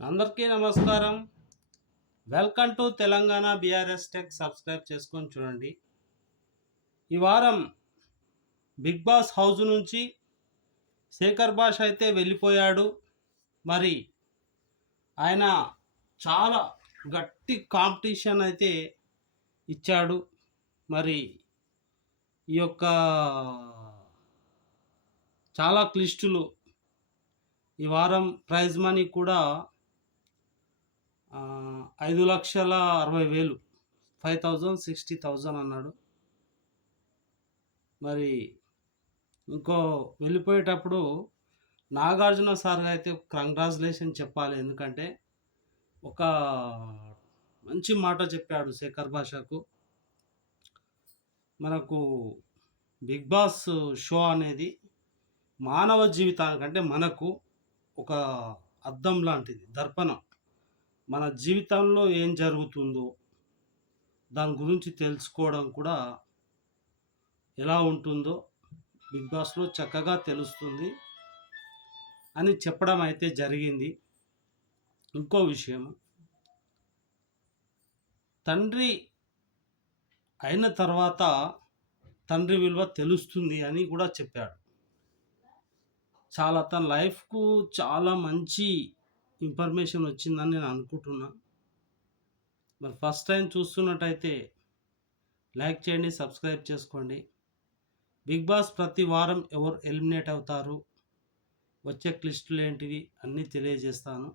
అందరికీ నమస్కారం. Welcome to Telangana BRS tech. Subscribe చేసుకొని చూడండి. ఈ వారం బిగ్ బాస్ హౌస్ నుంచి శేఖర్ భాష అయితే వెళ్ళిపోయాడు. మరి ఆయన చాలా గట్టి కాంపిటీషన్ అయితే ఇచ్చాడు. మరి ఈ యొక్క చాలా క్లిస్టులు ఈ వారం ప్రైజ్ మనీ కూడా 5,60,60,000 5,000 60,000 అన్నాడు. మరి ఇంకో వెళ్ళిపోయేటప్పుడు నాగార్జున సార్గా అయితే కంగ్రాచులేషన్ చెప్పాలి. ఎందుకంటే ఒక మంచి మాట చెప్పాడు శేఖర్ భాషకు. మనకు బిగ్ బాస్ షో అనేది మానవ జీవితానికంటే మనకు ఒక అద్దం లాంటిది, దర్పణం. మన జీవితంలో ఏం జరుగుతుందో దాని గురించి తెలుసుకోవడం కూడా ఎలా ఉంటుందో బిగ్ బాస్లో చక్కగా తెలుస్తుంది అని చెప్పడం అయితే జరిగింది. ఇంకో విషయం, తండ్రి అయిన తర్వాత తండ్రి విలువ తెలుస్తుంది అని కూడా చెప్పాడు. చాలా తన లైఫ్కు చాలా మంచి ఇన్ఫర్మేషన్ వచ్చిందని నేను అనుకుంటున్నా. మరి ఫస్ట్ టైం చూస్తున్నట్టయితే లైక్ చేయండి, సబ్స్క్రైబ్ చేసుకోండి. బిగ్ బాస్ ప్రతి వారం ఎవరు ఎలిమినేట్ అవుతారు, వచ్చే క్లిస్టులు ఏంటివి అన్నీ తెలియజేస్తాను.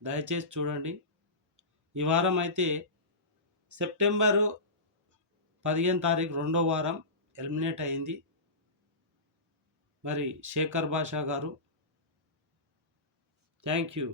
దయచేసి చూడండి. ఈ వారం అయితే సెప్టెంబరు 15 తారీఖు రెండో వారం ఎలిమినేట్ అయింది మరి శేఖర్ భాషా గారు. Thank you.